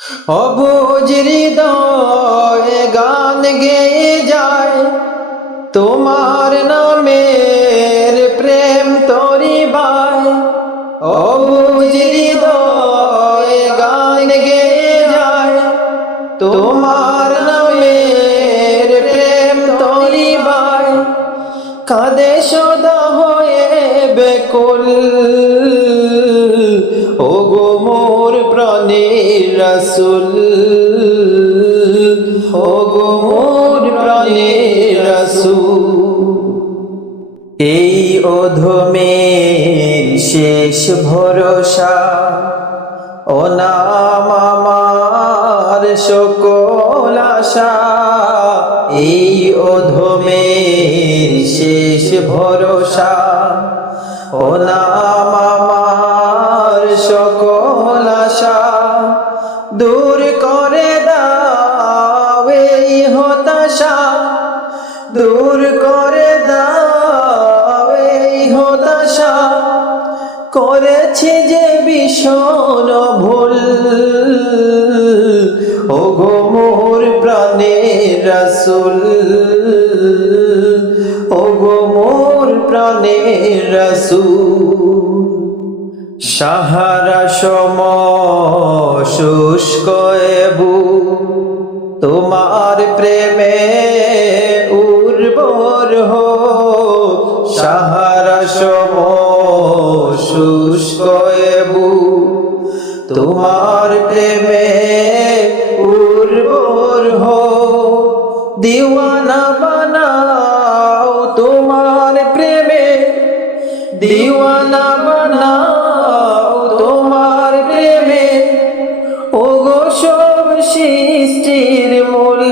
অবুঝ হৃদয়ে গান গেয়ে যায়, তোমার নামের প্রেম তরি বায়। অবুঝ হৃদয়ে গান গেয়ে যায়, তোমার নামের প্রেম তরি বায়। কাঁদে সদা হয়ে বেকুল, ওগো মোর প্রাণের রাসূল, ওগো মোর প্রাণের রাসূল। এই অধমের শেষ ভরসা, ও নাম আমার সকল আশা। এই অধমের শেষ ভরসা, ও নাম আমার সকল আশা। দূর করে দাও এই হতাশা, দূর করে দাও এই হতাশা। করেছি যে ভীষণ ভুল, ওগো মোর প্রাণের রাসূল, ওগো মোর প্রাণের রাসূল। সাহারা সম শুষ্ক বুক, তোমার প্রেমে উর্বর হোক। সাহারা সম শুষ্ক বুক, তোমার প্রেমে উর্বর হোক। দিওয়ানা বানাও তোমার প্রেমে, দিওয়ানা বানাও তোমার প্রেমে। ওগো সব সৃষ্টির মূল,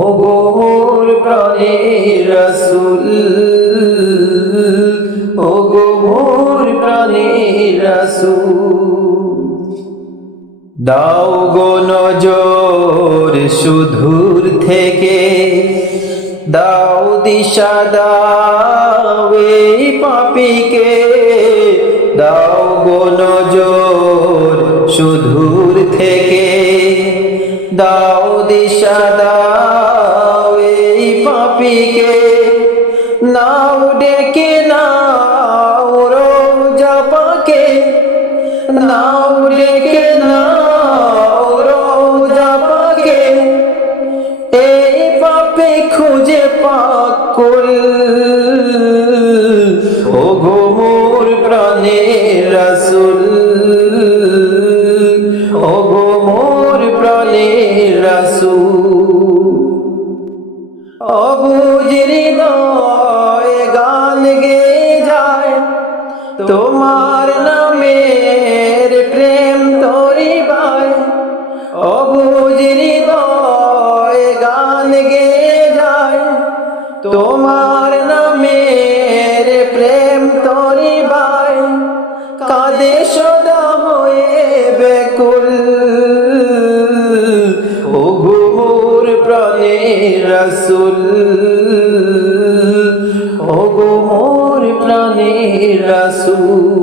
ওগো মোর প্রাণের রাসূল, ওগো মোর প্রাণের রাসূল। দাও গো নজর সুদূর থেকে, দাও দিশা দাও এই পাপীকে। দাও গো নজর সুদূর থেকে, দাও দিশা দাও এই পাপীকে। নাও ডেকে নাও রোজা পাকে, নাও ডেকে নাও রোজা পাকে। এই পাপে খুঁজে পাক কুল, ওগো মোর প্রাণের রাসূল, ওগো মোর প্রাণের রাসূল। অবুঝ হৃদয়ে গান গেয়ে যায়, তোমার নামের প্রেম তরি বায়। অবুঝ হৃদয়ে গান গেয়ে যায়, তোমার নামের প্রেম তরি বায়। কাঁদে সদা হয়ে বেকুল, ওগো মোর প্রাণের রাসূল, ওগো মোর প্রাণের রাসূল।